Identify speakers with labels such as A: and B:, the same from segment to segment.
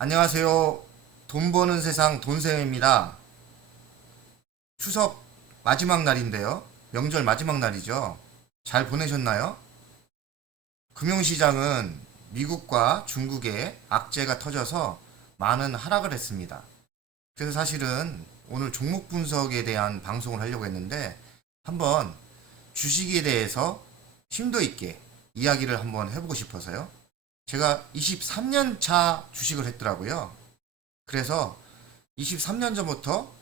A: 안녕하세요. 돈 버는 세상 돈쌤입니다. 추석 마지막 날인데요. 명절 마지막 날이죠. 잘 보내셨나요? 금융시장은 미국과 중국의 악재가 터져서 많은 하락을 했습니다. 그래서 사실은 오늘 종목 분석에 대한 방송을 하려고 했는데 한번 주식에 대해서 심도 있게 이야기를 한번 해보고 싶어서요. 제가 23년 차 주식을 했더라고요. 그래서 23년 전부터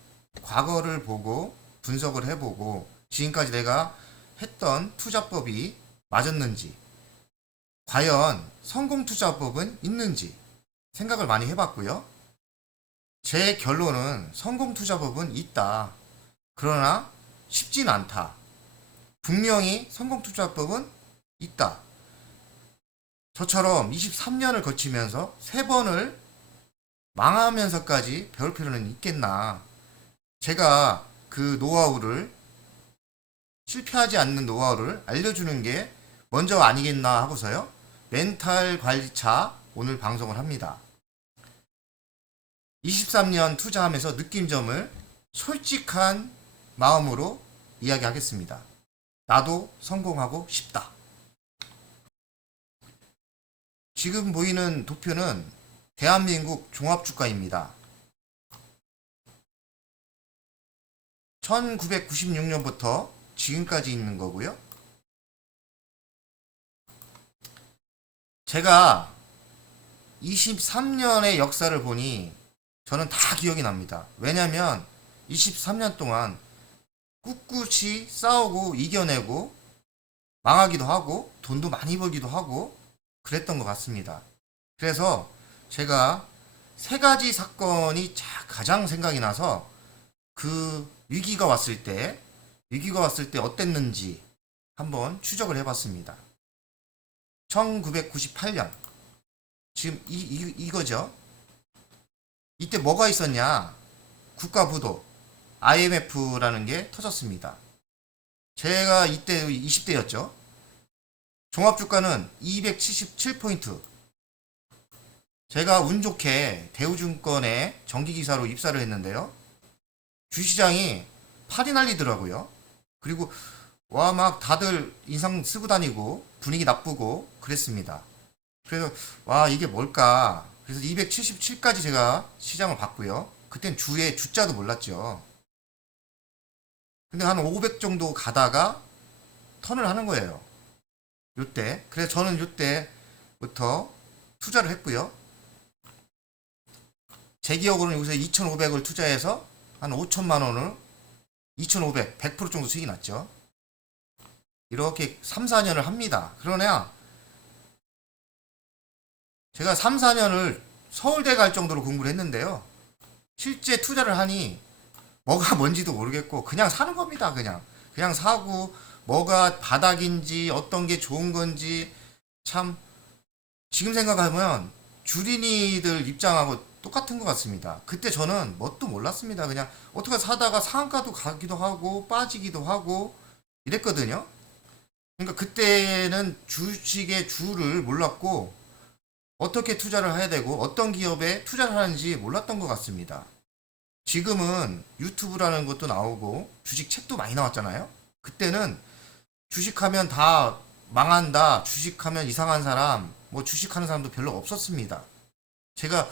A: 과거를 보고 분석을 해보고 지금까지 내가 했던 투자법이 맞았는지, 과연 성공 투자법은 있는지 생각을 많이 해봤고요. 제 결론은 성공 투자법은 있다. 그러나 쉽진 않다. 분명히 성공 투자법은 있다. 저처럼 23년을 거치면서 세 번을 망하면서까지 배울 필요는 있겠나. 제가 그 노하우를 실패하지 않는 노하우를 알려주는 게 먼저 아니겠나 하고서요. 멘탈 관리차 오늘 방송을 합니다. 23년 투자하면서 느낀 점을 솔직한 마음으로 이야기하겠습니다. 나도 성공하고 싶다. 지금 보이는 도표는 대한민국 종합주가입니다. 1996년부터 지금까지 있는 거고요. 제가 23년의 역사를 보니 저는 다 기억이 납니다. 왜냐면 23년 동안 꿋꿋이 싸우고 이겨내고 망하기도 하고 돈도 많이 벌기도 하고 그랬던 것 같습니다. 그래서 제가 세 가지 사건이 자- 가장 생각이 나서 그 위기가 왔을 때, 위기가 왔을 때 어땠는지 한번 추적을 해봤습니다. 1998년. 지금 이, 이, 이거죠. 이때 뭐가 있었냐? 국가부도, IMF라는 게 터졌습니다. 제가 이때 20대였죠. 종합주가는 277포인트. 제가 운 좋게 대우증권에 정기기사로 입사를 했는데요. 주시장이 팔이 날리더라고요. 그리고 와 막 다들 인상 쓰고 다니고 분위기 나쁘고 그랬습니다. 그래서 와 이게 뭘까? 그래서 277까지 제가 시장을 봤고요. 그땐 주에 주자도 몰랐죠. 근데 한 500 정도 가다가 턴을 하는 거예요. 요때. 그래서 저는 요때부터 투자를 했고요. 제 기억으로는 여기서 2,500을 투자해서 한 5천만 원을 2,500, 100% 정도 수익이 났죠. 이렇게 3, 4년을 합니다. 그러나 제가 3, 4년을 서울대 갈 정도로 공부를 했는데요. 실제 투자를 하니 뭐가 뭔지도 모르겠고 그냥 사는 겁니다. 그냥 그냥 사고 뭐가 바닥인지 어떤 게 좋은 건지 참 지금 생각하면 주린이들 입장하고 똑같은 것 같습니다. 그때 저는 뭣도 몰랐습니다. 그냥 어떻게 사다가 상한가도 가기도 하고 빠지기도 하고 이랬거든요. 그러니까 그때는 주식의 주를 몰랐고 어떻게 투자를 해야 되고 어떤 기업에 투자를 하는지 몰랐던 것 같습니다. 지금은 유튜브라는 것도 나오고 주식 책도 많이 나왔잖아요. 그때는 주식하면 다 망한다. 주식하면 이상한 사람, 뭐 주식하는 사람도 별로 없었습니다. 제가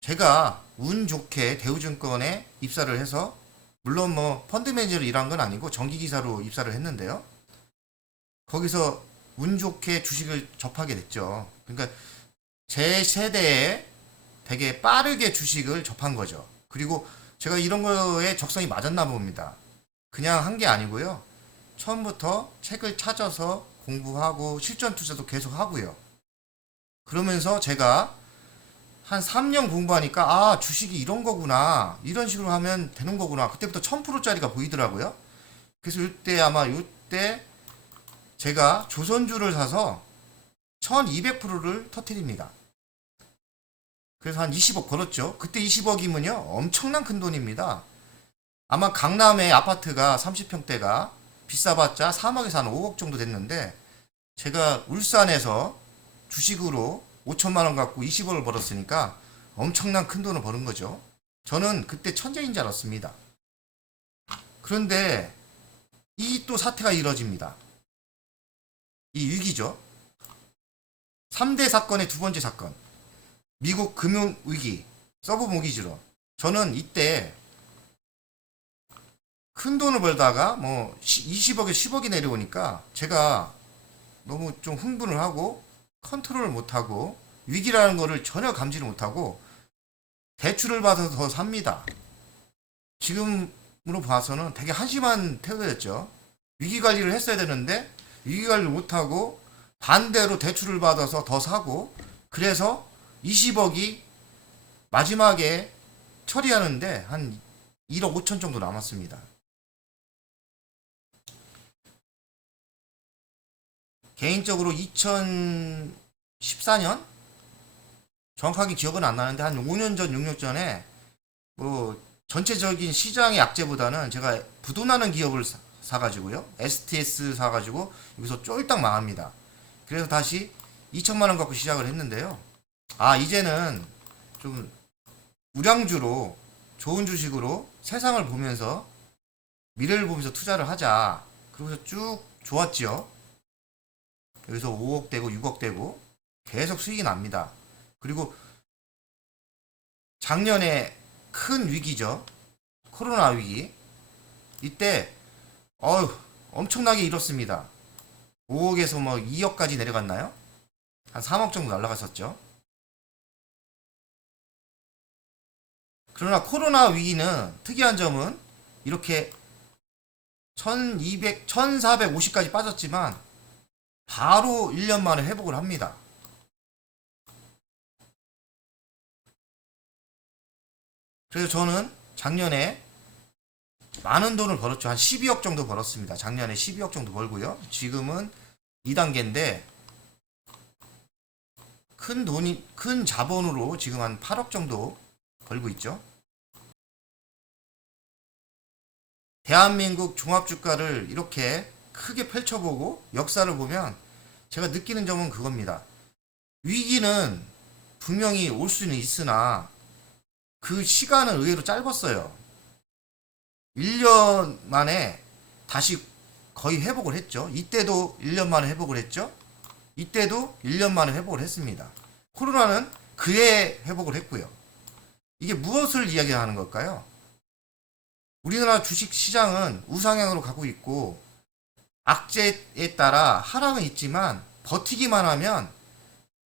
A: 제가 운 좋게 대우증권에 입사를 해서 물론 뭐 펀드 매니저로 일한 건 아니고 정기 기사로 입사를 했는데요. 거기서 운 좋게 주식을 접하게 됐죠. 그러니까 제 세대에 되게 빠르게 주식을 접한 거죠. 그리고 제가 이런 거에 적성이 맞았나 봅니다. 그냥 한 게 아니고요. 처음부터 책을 찾아서 공부하고 실전 투자도 계속 하고요. 그러면서 제가 한 3년 공부하니까 아 주식이 이런 거구나 이런 식으로 하면 되는 거구나. 그때부터 1000%짜리가 보이더라고요. 그래서 이때 아마 이때 제가 조선주를 사서 1200%를 터트립니다. 그래서 한 20억 벌었죠. 그때 20억이면요 엄청난 큰 돈입니다. 아마 강남의 아파트가 30평대가 비싸봤자 3억에서 한 5억 정도 됐는데 제가 울산에서 주식으로 5천만 원 갖고 20억을 벌었으니까 엄청난 큰 돈을 버는 거죠. 저는 그때 천재인 줄 알았습니다. 그런데 이 또 사태가 이뤄집니다. 이 위기죠. 3대 사건의 두 번째 사건. 미국 금융 위기, 서브 모기지로. 저는 이때 큰 돈을 벌다가 뭐 20억에 10억이 내려오니까 제가 너무 좀 흥분을 하고 컨트롤을 못하고 위기라는 거를 전혀 감지를 못하고 대출을 받아서 더 삽니다. 지금으로 봐서는 되게 한심한 태도였죠. 위기 관리를 했어야 되는데 위기 관리를 못하고 반대로 대출을 받아서 더 사고 그래서 20억이 마지막에 처리하는데 한 1억 5천 정도 남았습니다. 개인적으로 2014년 정확하게 기억은 안 나는데 한 5년 전, 6년 전에 뭐 전체적인 시장의 약재보다는 제가 부도나는 기업을 사, 사가지고요. STS 사가지고 여기서 쫄딱 망합니다. 그래서 다시 2천만 원 갖고 시작을 했는데요. 아 이제는 좀 우량주로 좋은 주식으로 세상을 보면서 미래를 보면서 투자를 하자. 그러고서 쭉 좋았지요. 여기서 5억 되고 6억 되고 계속 수익이 납니다. 그리고 작년에 큰 위기죠. 코로나 위기. 이때 어휴 엄청나게 잃었습니다. 5억에서 뭐 2억까지 내려갔나요? 한 3억 정도 날라갔었죠. 그러나 코로나 위기는 특이한 점은 이렇게 1200, 1450까지 빠졌지만 바로 1년 만에 회복을 합니다. 그래서 저는 작년에 많은 돈을 벌었죠. 한 12억 정도 벌었습니다. 작년에 12억 정도 벌고요. 지금은 2단계인데 큰 돈이 큰 자본으로 지금 한 8억 정도 벌고 있죠. 대한민국 종합주가를 이렇게 크게 펼쳐보고 역사를 보면 제가 느끼는 점은 그겁니다. 위기는 분명히 올 수는 있으나 그 시간은 의외로 짧았어요. 1년 만에 다시 거의 회복을 했죠. 이때도 1년 만에 회복을 했죠. 이때도 1년 만에 회복을 했습니다. 코로나는 그해 회복을 했고요. 이게 무엇을 이야기하는 걸까요? 우리나라 주식 시장은 우상향으로 가고 있고 악재에 따라 하락은 있지만 버티기만 하면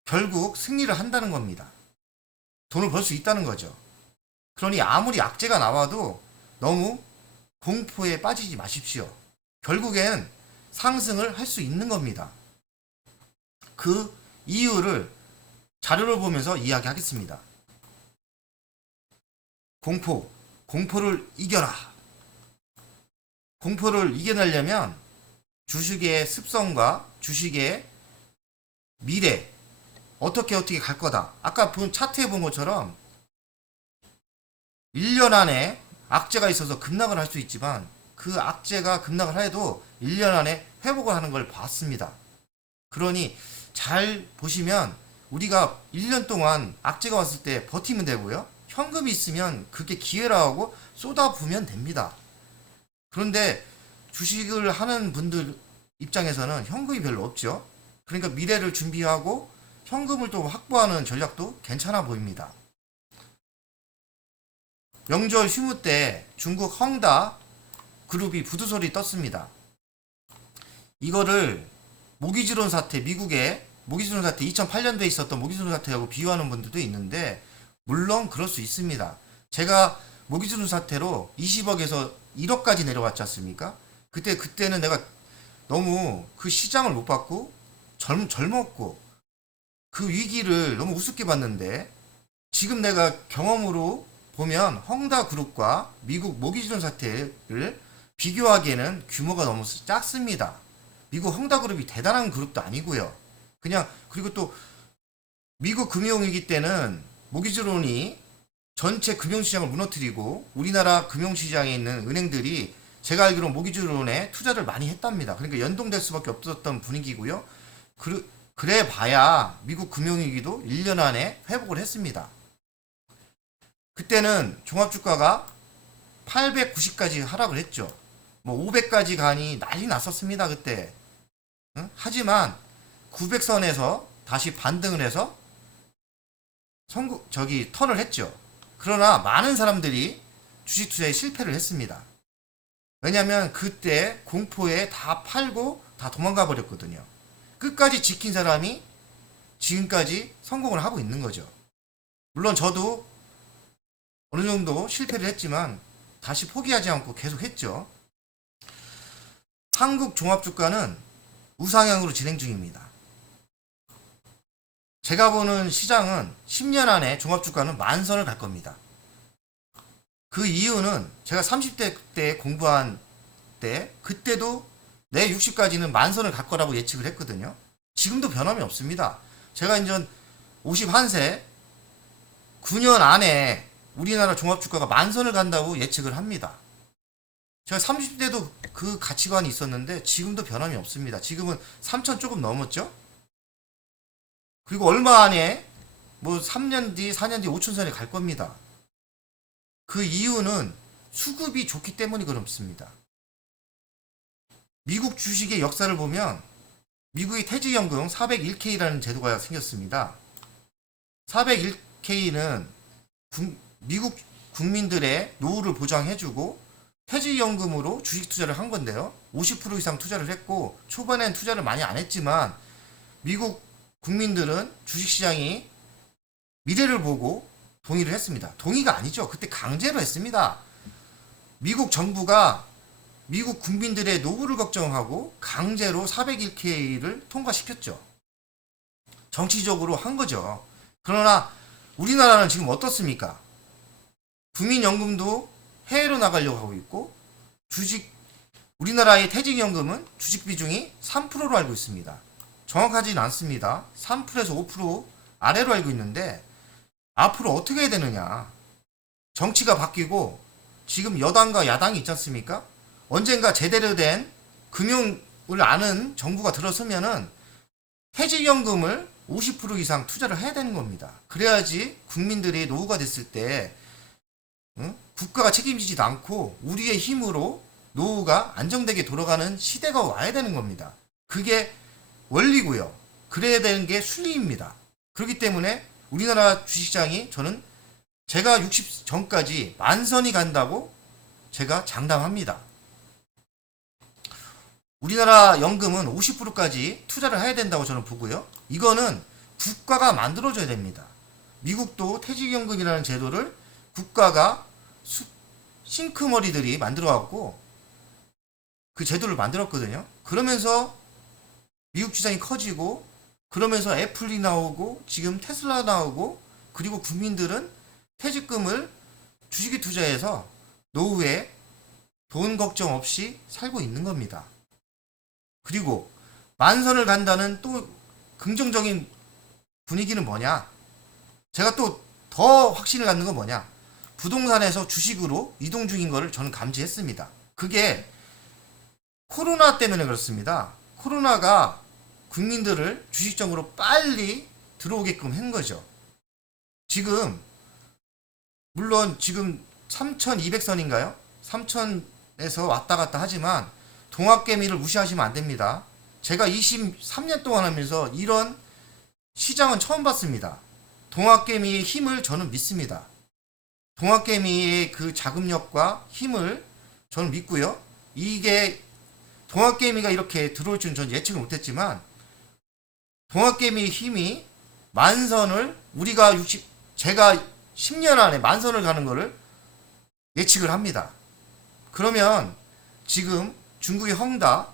A: 결국 승리를 한다는 겁니다. 돈을 벌 수 있다는 거죠. 그러니 아무리 악재가 나와도 너무 공포에 빠지지 마십시오. 결국엔 상승을 할 수 있는 겁니다. 그 이유를 자료를 보면서 이야기하겠습니다. 공포, 공포를 이겨라. 공포를 이겨내려면 주식의 습성과 주식의 미래, 어떻게 어떻게 갈 거다. 아까 본 차트에 본 것처럼 1년 안에 악재가 있어서 급락을 할 수 있지만 그 악재가 급락을 해도 1년 안에 회복을 하는 걸 봤습니다. 그러니 잘 보시면 우리가 1년 동안 악재가 왔을 때 버티면 되고요. 현금이 있으면 그게 기회라 하고 쏟아부으면 됩니다. 그런데 주식을 하는 분들 입장에서는 현금이 별로 없죠. 그러니까 미래를 준비하고 현금을 또 확보하는 전략도 괜찮아 보입니다. 명절 휴무 때 중국 헝다 그룹이 부두소리 떴습니다. 이거를 모기지론 사태, 미국의 모기지론 사태 2008년도에 있었던 모기지론 사태하고 비유하는 분들도 있는데 물론 그럴 수 있습니다. 제가 모기지론 사태로 20억에서 1억까지 내려왔지 않습니까? 그때 그때는 내가 너무 그 시장을 못 봤고 젊, 젊었고 그 위기를 너무 우습게 봤는데 지금 내가 경험으로 보면 헝다 그룹과 미국 모기지론 사태를 비교하기에는 규모가 너무 작습니다. 미국 헝다 그룹이 대단한 그룹도 아니고요. 그냥 그리고 또 미국 금융위기 때는 모기지론이 전체 금융시장을 무너뜨리고 우리나라 금융시장에 있는 은행들이 제가 알기로 모기지론에 투자를 많이 했답니다. 그러니까 연동될 수밖에 없었던 분위기고요. 그, 그래 봐야 미국 금융위기도 1년 안에 회복을 했습니다. 그때는 종합주가가 890까지 하락을 했죠. 뭐 500까지 가니 난리 났었습니다. 그때. 응? 하지만 900선에서 다시 반등을 해서 성공 저기 턴을 했죠. 그러나 많은 사람들이 주식 투자에 실패를 했습니다. 왜냐하면 그때 공포에 다 팔고 다 도망가 버렸거든요. 끝까지 지킨 사람이 지금까지 성공을 하고 있는 거죠. 물론 저도 어느 정도 실패를 했지만 다시 포기하지 않고 계속 했죠. 한국 종합주가는 우상향으로 진행 중입니다. 제가 보는 시장은 10년 안에 종합주가는 만선을 갈 겁니다. 그 이유는 제가 30대 때 공부한 때 그때도 내 60까지는 만선을 갈 거라고 예측을 했거든요. 지금도 변함이 없습니다. 제가 이제 51세 9년 안에 우리나라 종합주가가 만선을 간다고 예측을 합니다. 제가 30대도 그 가치관이 있었는데 지금도 변함이 없습니다. 지금은 3천 조금 넘었죠? 그리고 얼마 안에 뭐 3년 뒤, 4년 뒤 5천 선에 갈 겁니다. 그 이유는 수급이 좋기 때문이 그렇습니다. 미국 주식의 역사를 보면 미국의 퇴직연금 401k라는 제도가 생겼습니다. 401k는 미국 국민들의 노후를 보장해주고 퇴직연금으로 주식 투자를 한 건데요. 50% 이상 투자를 했고 초반엔 투자를 많이 안 했지만 미국 국민들은 주식시장이 미래를 보고 동의를 했습니다. 동의가 아니죠. 그때 강제로 했습니다. 미국 정부가 미국 국민들의 노후를 걱정하고 강제로 401k를 통과시켰죠. 정치적으로 한 거죠. 그러나 우리나라는 지금 어떻습니까? 국민연금도 해외로 나가려고 하고 있고 주식 우리나라의 퇴직연금은 주식 비중이 3%로 알고 있습니다. 정확하진 않습니다. 3%에서 5% 아래로 알고 있는데 앞으로 어떻게 해야 되느냐? 정치가 바뀌고 지금 여당과 야당이 있지 않습니까? 언젠가 제대로 된 금융을 아는 정부가 들어서면은 퇴직연금을 50% 이상 투자를 해야 되는 겁니다. 그래야지 국민들이 노후가 됐을 때 응? 국가가 책임지지도 않고 우리의 힘으로 노후가 안정되게 돌아가는 시대가 와야 되는 겁니다. 그게 원리고요. 그래야 되는 게 순리입니다. 그렇기 때문에 우리나라 주식시장이 저는 제가 60 전까지 만선이 간다고 제가 장담합니다. 우리나라 연금은 50%까지 투자를 해야 된다고 저는 보고요. 이거는 국가가 만들어줘야 됩니다. 미국도 퇴직연금이라는 제도를 국가가 수, 싱크머리들이 만들어갖고 그 제도를 만들었거든요. 그러면서 미국 시장이 커지고 그러면서 애플이 나오고 지금 테슬라 나오고 그리고 국민들은 퇴직금을 주식에 투자해서 노후에 돈 걱정 없이 살고 있는 겁니다. 그리고 만선을 간다는 또 긍정적인 분위기는 뭐냐? 제가 또 더 확신을 갖는 건 뭐냐? 부동산에서 주식으로 이동 중인 거를 저는 감지했습니다. 그게 코로나 때문에 그렇습니다. 코로나가 국민들을 주식적으로 빨리 들어오게끔 한 거죠. 지금 물론 지금 3,200선인가요? 3,000에서 왔다 갔다 하지만 동학개미를 무시하시면 안 됩니다. 제가 23년 동안 하면서 이런 시장은 처음 봤습니다. 동학개미의 힘을 저는 믿습니다. 동학개미의 그 자금력과 힘을 저는 믿고요. 이게 동학개미가 이렇게 들어올 줄은 전 예측을 못했지만 동학개미의 힘이 만선을 우리가 60 제가 10년 안에 만선을 가는 거를 예측을 합니다. 그러면 지금 중국의 헝다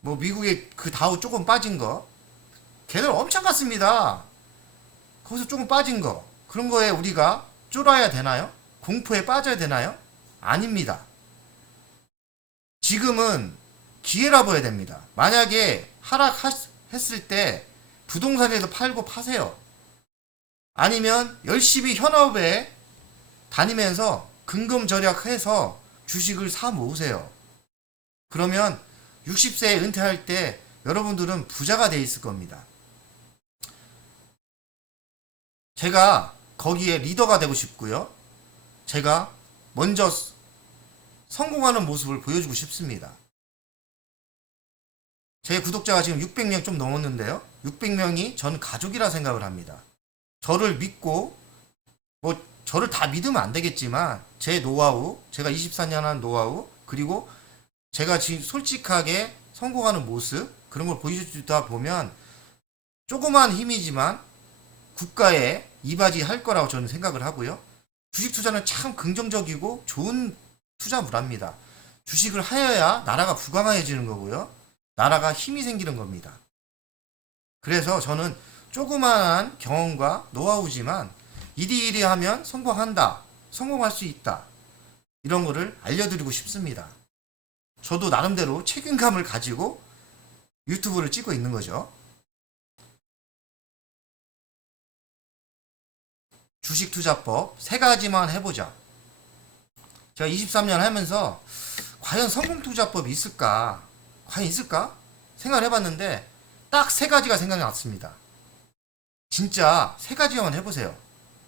A: 뭐 미국의 그 다우 조금 빠진 거 걔들 엄청 갔습니다. 거기서 조금 빠진 거 그런 거에 우리가 쫄아야 되나요? 공포에 빠져야 되나요? 아닙니다. 지금은 기회라 보야 됩니다. 만약에 하락 했을 때 부동산에서 팔고 파세요. 아니면 열심히 현업에 다니면서 근금 절약해서 주식을 사 모으세요. 그러면 60세에 은퇴할 때 여러분들은 부자가 돼 있을 겁니다. 제가 거기에 리더가 되고 싶고요. 제가 먼저 성공하는 모습을 보여주고 싶습니다. 제 구독자가 지금 600명 좀 넘었는데요. 600명이 전 가족이라 생각을 합니다. 저를 믿고 뭐 저를 다 믿으면 안 되겠지만 제 노하우, 제가 24년 한 노하우 그리고 제가 지금 솔직하게 성공하는 모습 그런 걸 보여주다 보면 조그만 힘이지만 국가에 이바지 할 거라고 저는 생각을 하고요. 주식 투자는 참 긍정적이고 좋은 투자 문화입니다. 주식을 하여야 나라가 부강해지는 거고요. 나라가 힘이 생기는 겁니다. 그래서 저는 조그마한 경험과 노하우지만 이리이리 하면 성공한다. 성공할 수 있다. 이런 거를 알려드리고 싶습니다. 저도 나름대로 책임감을 가지고 유튜브를 찍고 있는 거죠. 주식 투자법 세 가지만 해보자. 제가 23년 하면서 과연 성공 투자법이 있을까? 과연 있을까? 생각을 해봤는데 딱 세 가지가 생각이 났습니다. 진짜 세 가지만 해보세요.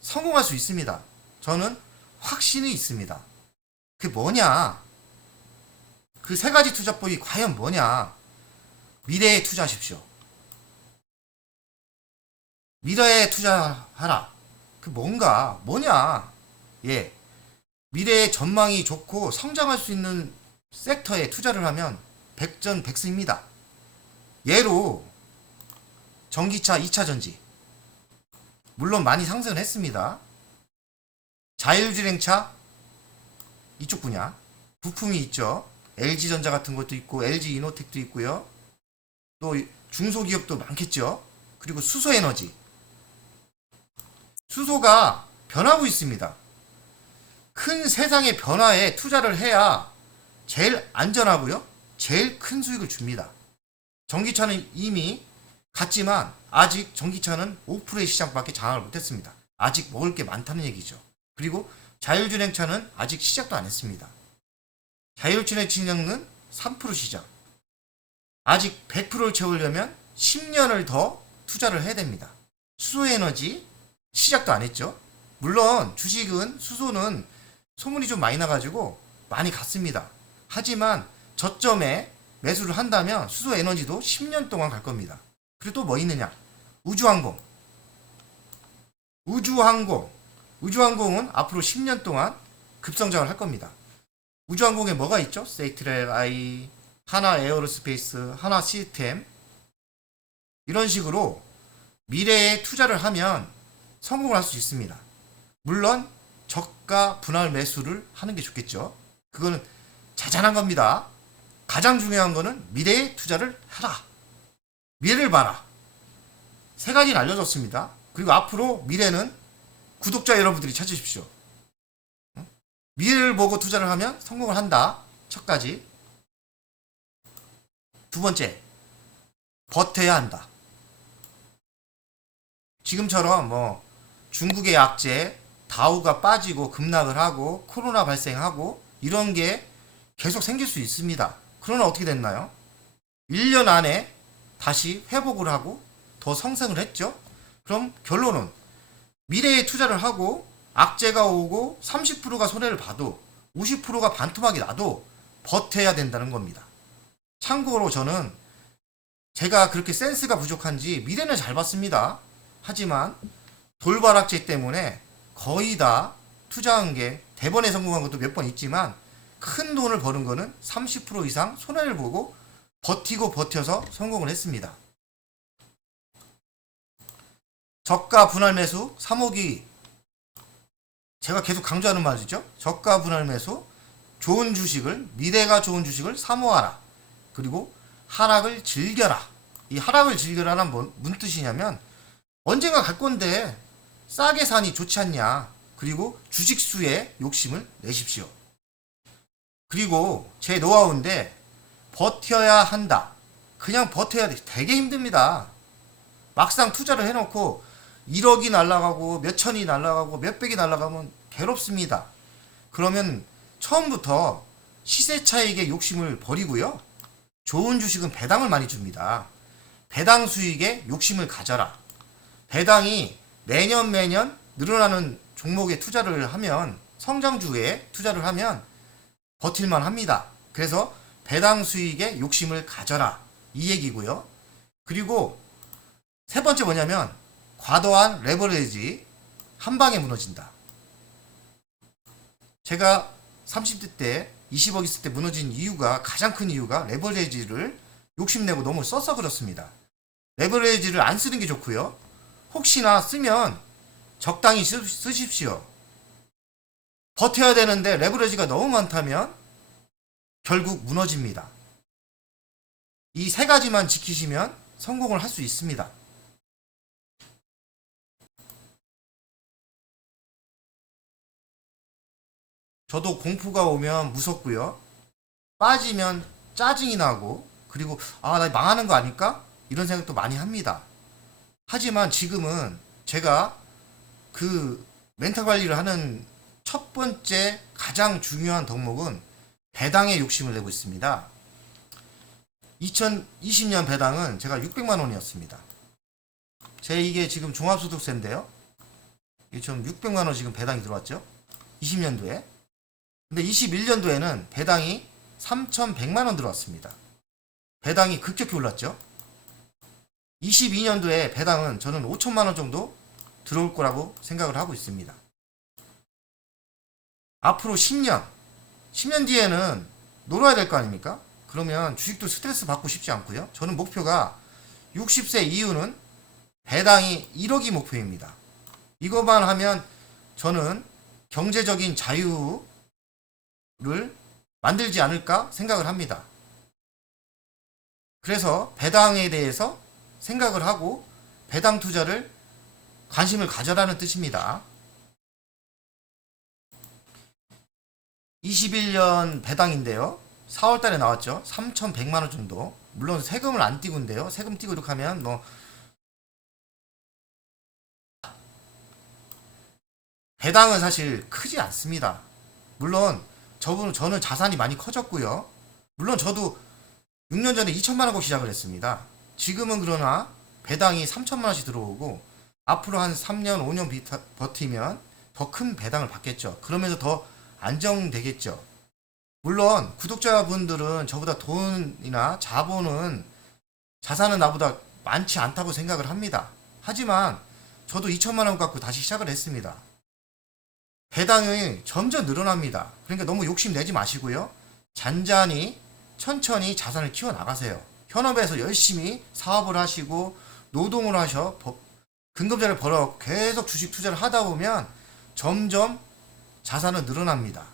A: 성공할 수 있습니다. 저는 확신이 있습니다. 그게 뭐냐? 그 세 가지 투자법이 과연 뭐냐? 미래에 투자하십시오. 미래에 투자하라. 그 뭔가 뭐냐? 예. 미래의 전망이 좋고 성장할 수 있는 섹터에 투자를 하면 백전백승입니다. 예로 전기차 2차 전지 물론 많이 상승을 했습니다. 자율주행차 이쪽 분야 부품이 있죠. LG전자 같은 것도 있고 LG 이노텍도 있고요. 또 중소기업도 많겠죠. 그리고 수소에너지 수소가 변하고 있습니다. 큰 세상의 변화에 투자를 해야 제일 안전하고요. 제일 큰 수익을 줍니다. 전기차는 이미 갔지만 아직 전기차는 5%의 시장밖에 장악을 못했습니다. 아직 먹을 게 많다는 얘기죠. 그리고 자율주행차는 아직 시작도 안 했습니다. 자율주행차는 3% 시장. 아직 100%를 채우려면 10년을 더 투자를 해야 됩니다. 수소에너지 시작도 안 했죠. 물론 주식은 수소는 소문이 좀 많이 나가지고 많이 갔습니다. 하지만 저점에 매수를 한다면 수소 에너지도 10년 동안 갈 겁니다. 그리고 또 뭐 있느냐? 우주항공. 우주항공. 우주항공은 앞으로 10년 동안 급성장을 할 겁니다. 우주항공에 뭐가 있죠? 세이트레 아이, 하나 에어로스페이스, 하나 시스템. 이런 식으로 미래에 투자를 하면 성공을 할 수 있습니다. 물론 저가 분할 매수를 하는 게 좋겠죠. 그거는 자잘한 겁니다. 가장 중요한 거는 미래에 투자를 하라. 미래를 봐라. 세 가지를 알려줬습니다. 그리고 앞으로 미래는 구독자 여러분들이 찾으십시오. 응? 미래를 보고 투자를 하면 성공을 한다. 첫 가지. 두 번째, 버텨야 한다. 지금처럼 뭐 중국의 약재, 다우가 빠지고 급락을 하고 코로나 발생하고 이런 게 계속 생길 수 있습니다. 그러나 어떻게 됐나요? 1년 안에 다시 회복을 하고 더 성장을 했죠. 그럼 결론은 미래에 투자를 하고 악재가 오고 30%가 손해를 봐도 50%가 반토막이 나도 버텨야 된다는 겁니다. 참고로 저는 제가 그렇게 센스가 부족한지 미래는 잘 봤습니다. 하지만 돌발 악재 때문에 거의 다 투자한 게 대번에 성공한 것도 몇 번 있지만 큰 돈을 버는 거는 30% 이상 손해를 보고 버티고 버텨서 성공을 했습니다. 저가 분할 매수 3억이 제가 계속 강조하는 말이죠. 저가 분할 매수 좋은 주식을 미래가 좋은 주식을 사모하라. 그리고 하락을 즐겨라. 이 하락을 즐겨라는 뭔, 무슨 뜻이냐면 언젠가 갈 건데 싸게 사니 좋지 않냐. 그리고 주식 수에 욕심을 내십시오. 그리고 제 노하우인데 버텨야 한다. 그냥 버텨야 돼. 되게 힘듭니다. 막상 투자를 해놓고 1억이 날라가고 몇천이 날라가고 몇백이 날라가면 괴롭습니다. 그러면 처음부터 시세 차익에 욕심을 버리고요. 좋은 주식은 배당을 많이 줍니다. 배당 수익에 욕심을 가져라. 배당이 매년 매년 늘어나는 종목에 투자를 하면 성장주에 투자를 하면 버틸만 합니다. 그래서 배당 수익에 욕심을 가져라. 이 얘기고요. 그리고 세 번째 뭐냐면 과도한 레버리지 한 방에 무너진다. 제가 30대 때 20억 있을 때 무너진 이유가 가장 큰 이유가 레버리지를 욕심내고 너무 써서 그렇습니다. 레버리지를 안 쓰는 게 좋고요. 혹시나 쓰면 적당히 쓰, 쓰십시오. 버텨야 되는데 레버리지가 너무 많다면 결국 무너집니다. 이 세 가지만 지키시면 성공을 할 수 있습니다. 저도 공포가 오면 무섭고요. 빠지면 짜증이 나고 그리고 아 나 망하는 거 아닐까? 이런 생각도 많이 합니다. 하지만 지금은 제가 그 멘탈 관리를 하는 첫 번째 가장 중요한 덕목은 배당에 욕심을 내고 있습니다. 2020년 배당은 제가 600만 원이었습니다. 제 이게 지금 종합소득세인데요. 이게 좀 600만 원 지금 배당이 들어왔죠. 20년도에. 근데 21년도에는 배당이 3,100만 원 들어왔습니다. 배당이 급격히 올랐죠. 22년도에 배당은 저는 5천만 원 정도 들어올 거라고 생각을 하고 있습니다. 앞으로 10년, 10년 뒤에는 놀아야 될 거 아닙니까? 그러면 주식도 스트레스 받고 싶지 않고요. 저는 목표가 60세 이후는 배당이 1억이 목표입니다. 이것만 하면 저는 경제적인 자유를 만들지 않을까 생각을 합니다. 그래서 배당에 대해서 생각을 하고 배당 투자를 관심을 가져라는 뜻입니다. 21년 배당인데요. 4월 달에 나왔죠. 3,100만 원 정도. 물론 세금을 안 띄고인데요. 세금 띄고 이렇게 하면 뭐 배당은 사실 크지 않습니다. 물론 저분 저는 자산이 많이 커졌고요. 물론 저도 6년 전에 2천만 원고 시작을 했습니다. 지금은 그러나 배당이 3천만 원씩 들어오고 앞으로 한 3년 5년 비타- 버티면 더 큰 배당을 받겠죠. 그러면서 더 안정되겠죠. 물론 구독자분들은 저보다 돈이나 자본은 자산은 나보다 많지 않다고 생각을 합니다. 하지만 저도 2천만 원 갖고 다시 시작을 했습니다. 배당이 점점 늘어납니다. 그러니까 너무 욕심 내지 마시고요. 잔잔히 천천히 자산을 키워 나가세요. 현업에서 열심히 사업을 하시고 노동을 하셔 버- 근검자를 벌어 계속 주식 투자를 하다 보면 점점 자산은 늘어납니다.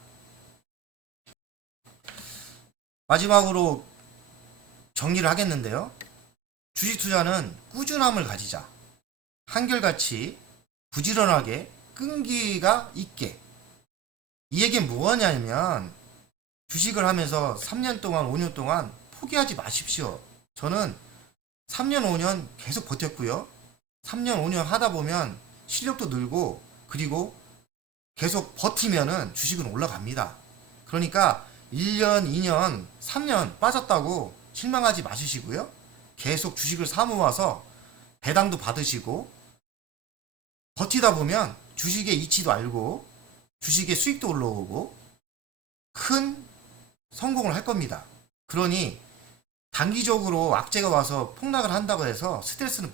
A: 마지막으로 정리를 하겠는데요. 주식 투자는 꾸준함을 가지자. 한결같이 부지런하게 끈기가 있게. 이 얘기는 무엇냐면 주식을 하면서 3년 동안, 5년 동안 포기하지 마십시오. 저는 3년, 5년 계속 버텼고요. 3년, 5년 하다 보면 실력도 늘고 그리고 계속 버티면은 주식은 올라갑니다. 그러니까 1년, 2년, 3년 빠졌다고 실망하지 마시고요. 계속 주식을 사모아서 배당도 받으시고 버티다 보면 주식의 이치도 알고 주식의 수익도 올라오고 큰 성공을 할 겁니다. 그러니 단기적으로 악재가 와서 폭락을 한다고 해서 스트레스는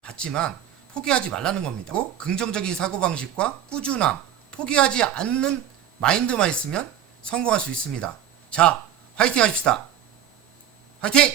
A: 받지만 포기하지 말라는 겁니다. 긍정적인 사고방식과 꾸준함, 포기하지 않는 마인드만 있으면 성공할 수 있습니다. 자, 화이팅 하십시다. 화이팅!